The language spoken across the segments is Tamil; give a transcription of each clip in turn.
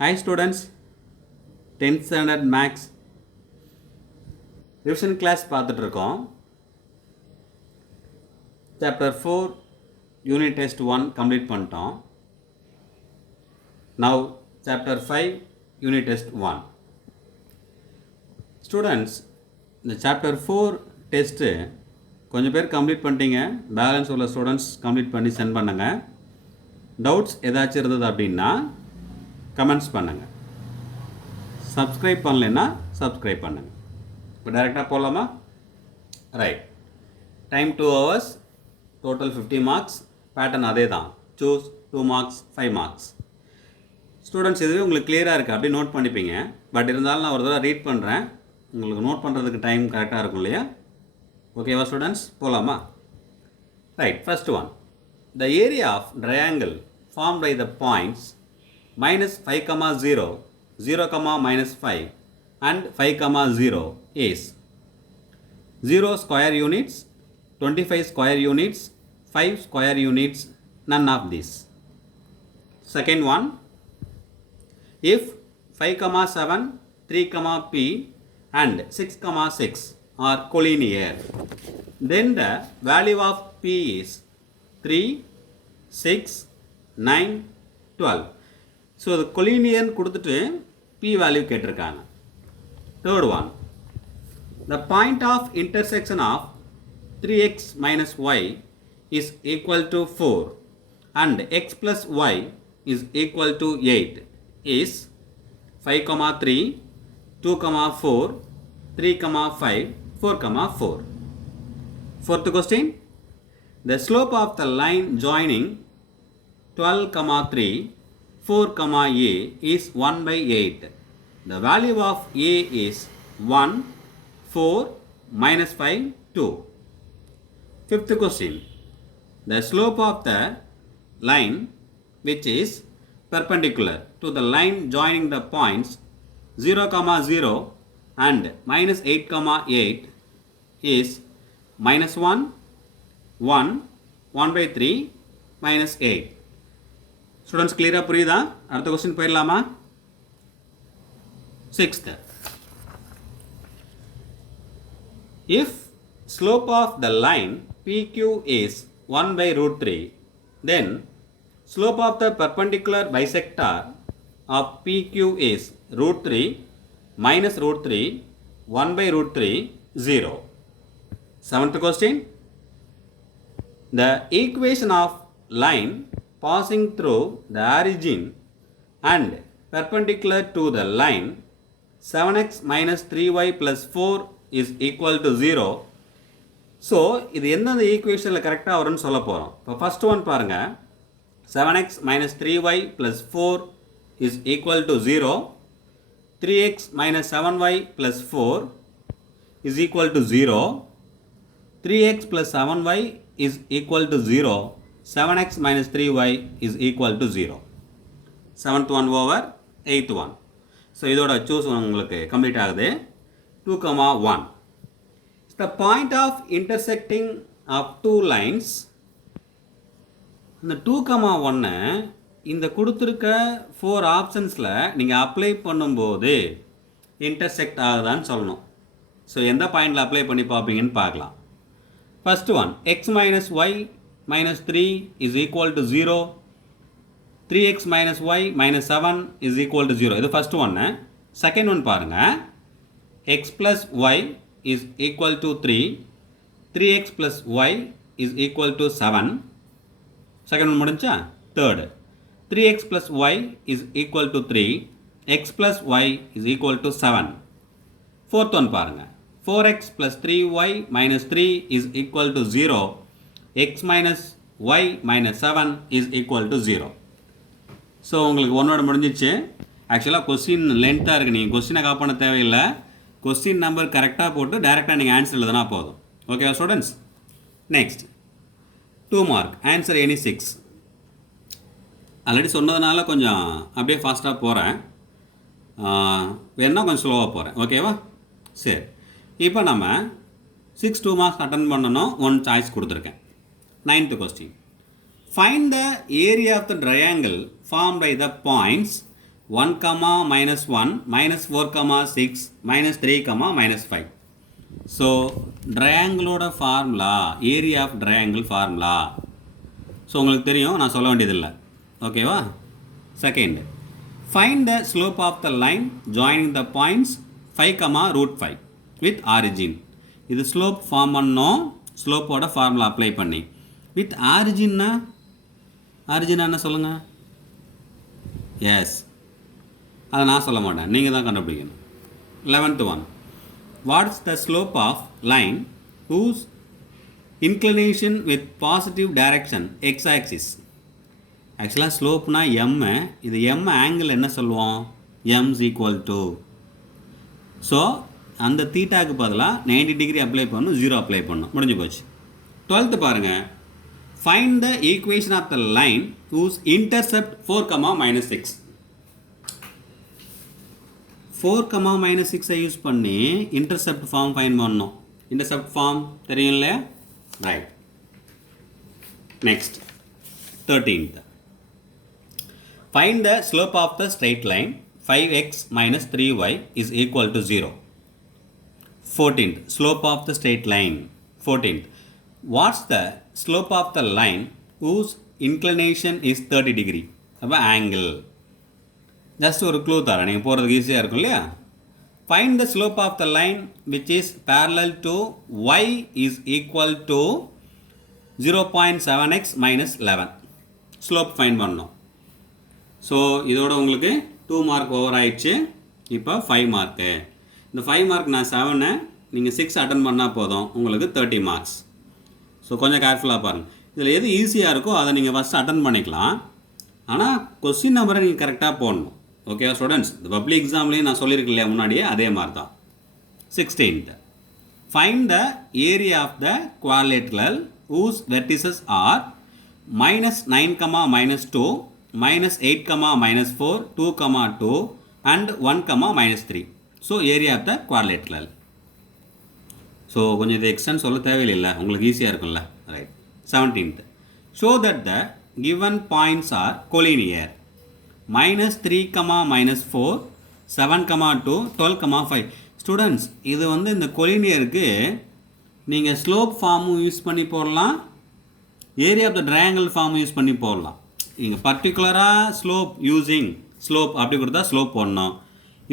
Hi students, 10th standard max revision class பார்த்துட்டு இருக்கோம். Chapter 4 unit test 1 complete பண்ணிட்டோம். Now chapter 5 unit test 1. Students, இந்த chapter 4 test கொஞ்சம் பேர் கம்ப்ளீட் பண்ணிட்டீங்க. பேலன்ஸ் உள்ள ஸ்டூடெண்ட்ஸ் கம்ப்ளீட் பண்ணி சென்ட் பண்ணுங்க. டவுட்ஸ் ஏதாச்சும் இருந்தது அப்படின்னா கமெண்ட்ஸ் பண்ணுங்கள். சப்ஸ்கிரைப் பண்ணலைன்னா சப்ஸ்கிரைப் பண்ணுங்கள். இப்போ டைரெக்டாக போகலாமா? Right. Time 2 hours, total 50 marks. Pattern அதே தான், சூஸ் 2 marks 5 marks. ஸ்டூடெண்ட்ஸ் இதுவே உங்களுக்கு கிளியராக இருக்குது, அப்படியே நோட் பண்ணிப்பீங்க. பட் இருந்தாலும் நான் ஒரு தடவை ரீட் பண்ணுறேன், உங்களுக்கு நோட் பண்ணுறதுக்கு டைம் கரெக்டாக இருக்கும் இல்லையா? ஓகேவா ஸ்டூடெண்ட்ஸ்? போகலாமா? Right. First one, the area of triangle form by the points -5, 0, 0, -5 and 5, 0 is 0 square units, 25 square units, 5 square units, none of these. Second one, if 5, 7, 3, p and 6, 6 are collinear, then the value of p is 3, 6, 9, 12. So அது கொலினியர்னு கொடுத்துட்டு p வேல்யூ கேட்டிருக்காங்க. Third one, the point of intersection of 3x minus y is equal to 4 and x plus y is equal to 8 is 5, 3, 2, 4, 3, 5, 4, 4. Fourth question, the slope of the line joining 12, 3, 4, a is 1/8. The value of a is 1, 4, -5, 2. Fifth question, the slope of the line which is perpendicular to the line joining the points 0, 0 and -8, 8 is -1, 1, 1/3, -8. Students கிளியராக புரியுதா? அடுத்த கொஸ்டின் போயிடலாமா? Sixth, if slope of the line PQ is 1/√3, then slope of the perpendicular bisector of PQ is √3 minus √3, 1/√3, 0. Seventh question, the equation of line passing through the origin and perpendicular to the line 7x minus 3y plus 4 is equal to 0. So இது எந்தெந்த ஈக்குவேஷனில் கரெக்டாக வரும்னு சொல்ல போகிறோம். இப்போ ஃபர்ஸ்ட் ஒன் பாருங்கள், 7x minus 3y plus 4 is equal to 0, 3x minus 7y plus 4 is equal to 0, 3x plus 7y is equal to 0, 7x minus 3y is equal to 0. 7th one over 8th one. So இதோட சூஸ் உங்களுக்கு கம்ப்ளீட் ஆகுது. 2, 1. The point of intersecting of two lines. இந்த 2, 1 இந்த கொடுத்துருக்க 4 ஆப்ஷன்ஸில் நீங்கள் அப்ளை பண்ணும்போது இன்டர்செக்ட் ஆகுதான்னு சொல்லணும். ஸோ எந்த பாயிண்டில் அப்ளை பண்ணி பார்ப்பீங்கன்னு பார்க்கலாம். First one, x minus y minus 3 is equal to 0, 3x minus y minus 7 is equal to 0. இது ஃபர்ஸ்ட் ஒன்று. செகண்ட் ஒன் பாருங்கள், x plus y is equal to 3, 3x plus y is equal to 7. Second one முடிஞ்சா? Third, 3x plus y is equal to 3, x plus y is equal to 7. Fourth one பாருங்கள், 4x plus 3y minus 3 is equal to 0, x minus y minus 7 is equal to 0. So உங்களுக்கு ஒன்னோட முடிஞ்சிச்சு. ஆக்சுவலாக கொஸ்டின் லென்த்தாக இருக்குது, நீங்கள் கொஸ்டினை காப் பண்ண தேவையில்லை. கொஸ்டின் நம்பர் கரெக்டாக போட்டு டேரெக்டாக நீங்கள் ஆன்சர் எழுதுனா போதும். ஓகேவா students? Next 2 mark, answer any 6. Already சொன்னதுனால கொஞ்சம் அப்படியே ஃபாஸ்ட்டாக போகிறேன், வேணா கொஞ்சம் ஸ்லோவாக போகிறேன். ஓகேவா? சரி, இப்போ நம்ம 6 2 marks அட்டன் பண்ணணும். 1 சாய்ஸ் கொடுத்துருக்கேன். 9th question, find the area of the triangle formed by the points 1, -1, -4, 6, -3, -5. So, triangle formula, area of triangle formula. So உங்களுக்கு தெரியும், நான் சொல்ல வேண்டியதில்லை. ஓகேவா? Second, find the slope of the line joining the points 5, √5 with origin. இது ஸ்லோப் ஃபார்ம் பண்ணோம், ஸ்லோப்போட ஃபார்முலா அப்ளை பண்ணி. வித் ஆரிஜின்னா, ஆரிஜின் என்ன சொல்லுங்கள்? எஸ், அதை நான் சொல்ல மாட்டேன், நீங்கள் தான் கண்டுபிடிக்கணும். 11th one, what's the slope of line whose inclination with positive direction x axis. ஆக்சுவலாக ஸ்லோப்னா எம், இது எம் ஆங்கிள் என்ன சொல்லுவோம்? m is equal to. So அந்த தீட்டாக்கு பதிலாக 90 டிகிரி அப்ளை பண்ணணும், 0 அப்ளை பண்ணணும், முடிஞ்சு போச்சு. 12th பாருங்கள், find the equation of the line whose intercept 4, -6. 4, -6 use பண்ணி இன்டர்செப்ட் ஃபார்ம் ஃபைண்ட் பண்ணணும். இன்டர்செப்ட் ஃபார்ம் தெரியும் இல்லையா? Right. Next 13th, find the slope of the straight line 5x - 3y is equal to 0. 14th, slope of the straight line. 14th, what's the slope of the line whose inclination is 30 degree? அப்போ ஆங்கிள். ஜஸ்ட் ஒரு க்ளூ தரேன், நீங்கள் போகிறதுக்கு ஈஸியாக இருக்கும் இல்லையா? Find the slope of the line which is parallel to y is equal to 0.7x - 11. Slope find பண்ணணும். ஸோ இதோட உங்களுக்கு 2 மார்க் ஓவர் ஆயிடுச்சு. இப்போ 5 மார்க்கு. இந்த 5 மார்க் நான் 7, நீங்கள் 6 அட்டன் பண்ணால் போதும், உங்களுக்கு 30 மார்க்ஸ். ஸோ கொஞ்சம் கேர்ஃபுல்லாக பாருங்கள். இதில் எது ஈஸியாக இருக்கோ அதை நீங்கள் ஃபஸ்ட்டு அட்டன் பண்ணிக்கலாம். ஆனால் கொஸ்டின் நம்பரை நீங்கள் கரெக்டாக போடணும். ஓகேவா ஸ்டூடெண்ட்ஸ்? இந்த பப்ளிக் எக்ஸாம்லேயும் நான் சொல்லியிருக்கேன் இல்லையா முன்னாடியே, அதே மாதிரி தான். 16th, find the area of the quadrilateral whose vertices are -9, -2, -8, -4, 2, 2 and 1, -3. So area of the quadrilateral. So கொஞ்சம் இது எக்ஸ்டென்ட் சொல்ல தேவையில்லை, உங்களுக்கு ஈஸியாக இருக்கும்ல. Right. 17th, show that the given points are collinear. -3, -4, 7, 2, 12, 5. Students, இது வந்து இந்த கொலினியருக்கு நீங்கள் ஸ்லோப் ஃபார்மும் யூஸ் பண்ணி போடலாம், ஏரியா ஆஃப் த ட்ரையாங்கிள் ஃபார்மும் யூஸ் பண்ணி போடலாம். நீங்கள் பர்டிகுலராக ஸ்லோப் யூஸிங் ஸ்லோப் அப்படி கொடுத்தா ஸ்லோப் போடணும்,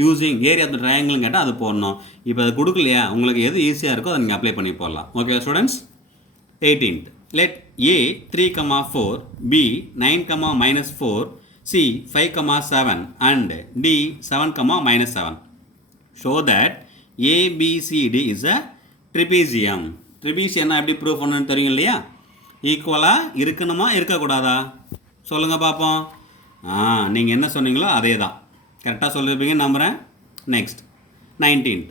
யூஸிங் ஏரியா ஆஃப் த ட்ரையாங்கிள்னு கேட்டால் அது போடணும். இப்போ அது கொடுக்கலையா, உங்களுக்கு எது ஈஸியாக இருக்கோ அதை நீங்கள் அப்ளை பண்ணி போடலாம். Okay students? 18th, let A 3, 4, B 9, -4, C 5, 7 and D 7, -7. Show that ABCD is a trapezium. ட்ரிபீசியம்னா எப்படி ப்ரூவ் பண்ணணும்னு தெரியும் இல்லையா? ஈக்குவலாக இருக்கணுமா இருக்கக்கூடாதா சொல்லுங்கள் பார்ப்போம். நீங்கள் என்ன சொன்னீங்களோ அதே தான் கரெக்டாக சொல்லியிருப்பீங்கன்னு நம்புகிறேன். Next 19th,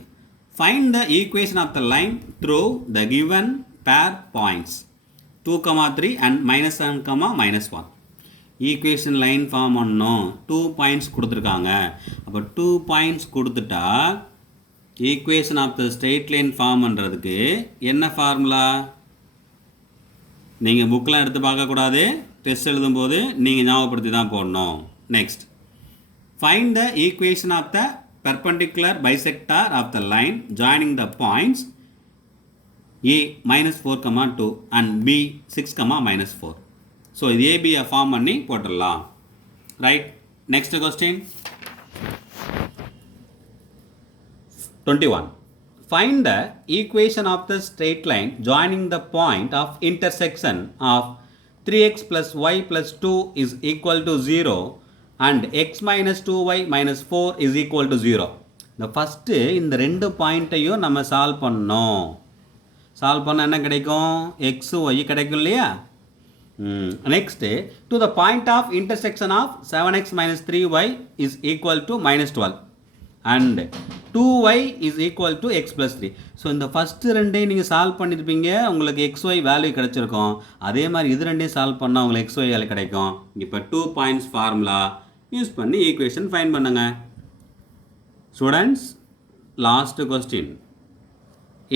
find the equation of the line through the given pair points 2, 3 and -7, -1. Equation line form பண்ணணும். 2 பாயிண்ட்ஸ் கொடுத்துருக்காங்க. அப்போ 2 பாயிண்ட்ஸ் கொடுத்துட்டா equation of the straight line form பண்ணுறதுக்கு என்ன ஃபார்முலா? நீங்கள் புக்கெலாம் எடுத்து பார்க்கக்கூடாது, டெஸ்ட் எழுதும்போது நீங்கள் ஞாபகப்படுத்தி தான் போடணும். Next, find the equation of the perpendicular bisector of the line joining the points A -4, 2 and B 6, -4. So இது ஏபியை ஃபார்ம் பண்ணி போட்டுடலாம். Right. Next question 21, find the equation of the straight line joining the point of intersection of 3x + y + 2 is equal to 0 and x - 2y - 4 is equal to 0. இந்த ஃபஸ்ட்டு இந்த ரெண்டு பாயிண்ட்டையும் நம்ம சால்வ் பண்ணோம். சால்வ் பண்ணால் என்ன கிடைக்கும்? எக்ஸு ஒய் கிடைக்கும் இல்லையா? Next, to the point of intersection of 7x - 3y is equal to -12 and 2y is equal to x + 3. So இந்த ஃபஸ்ட்டு ரெண்டையும் நீங்கள் சால்வ் பண்ணியிருப்பீங்க, உங்களுக்கு xy வேல்யூ கிடச்சிருக்கும். அதே மாதிரி இது ரெண்டையும் சால்வ் பண்ணால் உங்களுக்கு xy வேல்யூ கிடைக்கும். இப்போ 2 பாயிண்ட்ஸ் ஃபார்முலா யூஸ் பண்ணி ஈக்குவேஷன் ஃபைண்ட் பண்ணுங்க. Students, last question.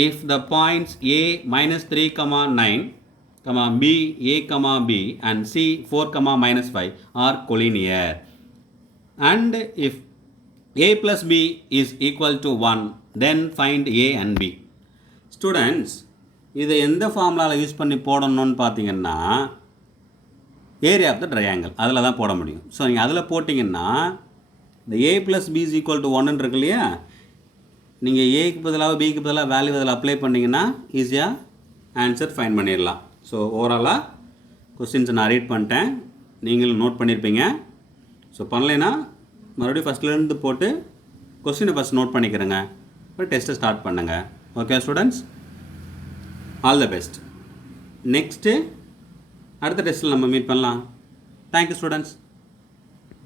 If the points A -3, 9, B A, B and C 4, -5 are collinear, and if a plus b is equal to 1, then find a and b. Students, இதை எந்த ஃபார்முலாவில் யூஸ் பண்ணி போடணும்னு பார்த்தீங்கன்னா ஏரியா ஆஃப் த ட்ரையாங்கிள் அதில் தான் போட முடியும். ஸோ நீங்கள் அதில் போட்டிங்கன்னா இந்த a plus b is equal to 1 இருக்கு இல்லையா, நீங்கள் ஏக்கு பதிலாக பிக்கு பதிலாக வேல்யூ அதில் அப்ளை பண்ணிங்கன்னா ஈஸியாக ஆன்சர் ஃபைன் பண்ணிடலாம். ஸோ ஓவராலாக கொஸ்டின்ஸை நான் ரீட் பண்ணிட்டேன், நீங்களும் நோட் பண்ணியிருப்பீங்க. ஸோ பண்ணலைன்னா மறுபடியும் ஃபஸ்ட்லேருந்து போட்டு கொஸ்டினை ஃபஸ்ட் நோட் பண்ணிக்கிறேங்க, அப்புறம் டெஸ்ட்டை ஸ்டார்ட் பண்ணுங்கள். Okay students, all the best. Next அடுத்த டெஸ்ட்டில் நம்ம மீட் பண்ணலாம். Thank you students.